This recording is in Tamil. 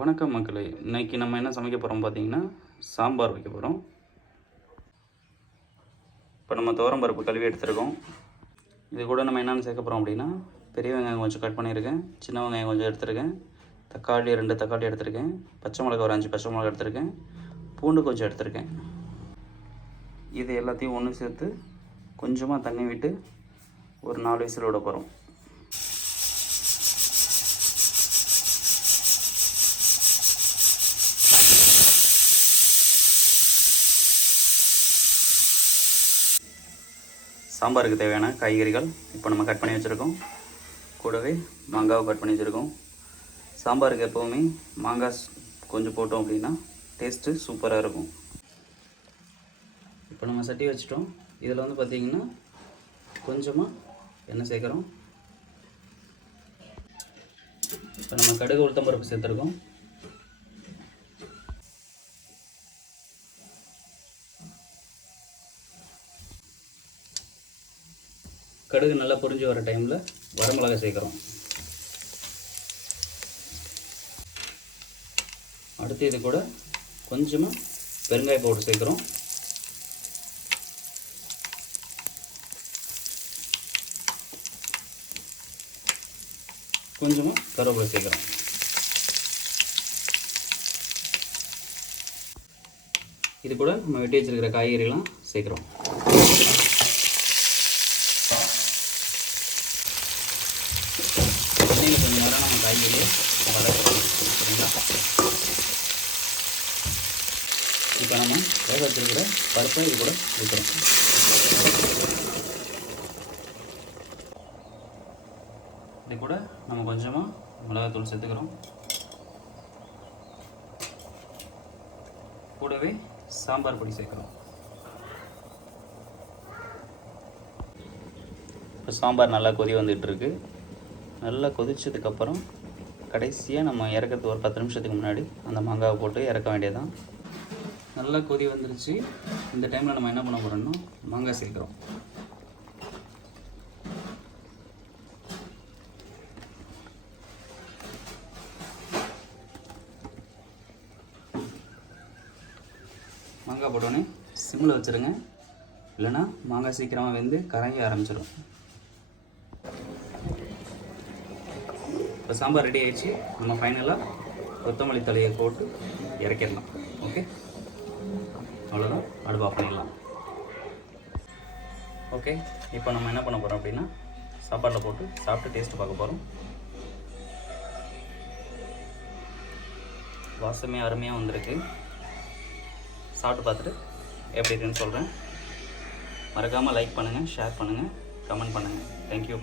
வணக்கம் மக்களே, இன்றைக்கி நம்ம என்ன சமைக்க போகிறோம் பார்த்தீங்கன்னா சாம்பார் வைக்க போகிறோம். இப்போ நம்ம துவரம்பருப்பு கழுவி எடுத்துருக்கோம். இது கூட நம்ம என்னென்னு சேர்க்க போகிறோம் அப்படின்னா, பெரிய வெங்காயம் கொஞ்சம் கட் பண்ணியிருக்கேன், சின்ன வெங்காயம் கொஞ்சம் எடுத்துருக்கேன், தக்காளி 2 தக்காளி எடுத்துருக்கேன், பச்சை மிளகா ஒரு 5 பச்சை மிளகா எடுத்துருக்கேன், பூண்டு கொஞ்சம் எடுத்துருக்கேன். இது எல்லாத்தையும் ஒன்று சேர்த்து கொஞ்சமாக தண்ணி விட்டு ஒரு 4 விசில் விட போகிறோம். சாம்பாருக்கு தேவையான காய்கறிகள் இப்போ நம்ம கட் பண்ணி வச்சுருக்கோம். கூடவே மாங்காவை கட் பண்ணி வச்சுருக்கோம். சாம்பாருக்கு எப்போவுமே மாங்காய் கொஞ்சம் போட்டோம் அப்படின்னா டேஸ்ட்டு சூப்பராக இருக்கும். இப்போ நம்ம சட்டி வச்சுட்டோம். இதில் வந்து பார்த்திங்கன்னா கொஞ்சமாக எண்ணெய் சேர்க்குறோம். இப்போ நம்ம கடுகு உளுத்தம்பருப்பு சேர்த்துருக்கோம். கடுகு நல்லா பொரிஞ்சு வர டைமில் வரமிளகாய் சேர்க்குறோம். அடுத்து இது கூட கொஞ்சமாக பெருங்காய பவுடர் சேர்க்குறோம். கொஞ்சமாக கருவேப்பிலை சேர்க்குறோம். இது கூட நம்ம வெட்டி வச்சிருக்கிற காய்கறிலாம் சேர்க்குறோம். கொஞ்சம் நேரம் நம்ம காய்கறியை வதக்குறோம். சரிங்களா? இப்போ நம்ம வேக வச்சிருக்கிற பருப்பை இது கூட ஊற்றுறோம். இது கூட நம்ம கொஞ்சமாக மிளகாத்தூள் சேர்த்துக்கிறோம். கூடவே சாம்பார் பொடி சேர்க்குறோம். இப்போ சாம்பார் நல்லா கொதி வந்துட்டு இருக்கு. நல்லா கொதிச்சதுக்கப்புறம் கடைசியாக நம்ம இறக்கிறதுக்கு ஒரு 10 நிமிஷத்துக்கு முன்னாடி அந்த மாங்காவை போட்டு இறக்க வேண்டியதுதான். நல்லா கொதி வந்துருச்சு. இந்த டைமில் நம்ம என்ன பண்ண போகிறோம்னா மாங்காய் சேர்க்குறோம். மாங்காய் போட்டோன்னே சிம்மில் வச்சுருங்க, இல்லைன்னா மாங்காய் சீக்கிரமாக வெந்து கரைய ஆரம்பிச்சிடும். இப்போ சாம்பார் ரெடி ஆகிடுச்சு. நம்ம ஃபைனலாக கொத்தமல்லி தலையை போட்டு இறக்கிடலாம். ஓகே, அவ்வளோதான். அடுப்பு ஆஃப் பண்ணிடலாம். ஓகே, இப்போ நம்ம என்ன பண்ண போகிறோம் அப்படின்னா சாப்பாட்டில் போட்டு சாப்பிட்டு டேஸ்ட்டு பார்க்க போகிறோம். வாசமே அருமையாக வந்திருக்கு. சாப்பிட்டு பார்த்துட்டு எப்படி இருக்குன்னு சொல்கிறேன். மறக்காமல் லைக் பண்ணுங்கள், ஷேர் பண்ணுங்கள், கமெண்ட் பண்ணுங்கள். தேங்க்யூ.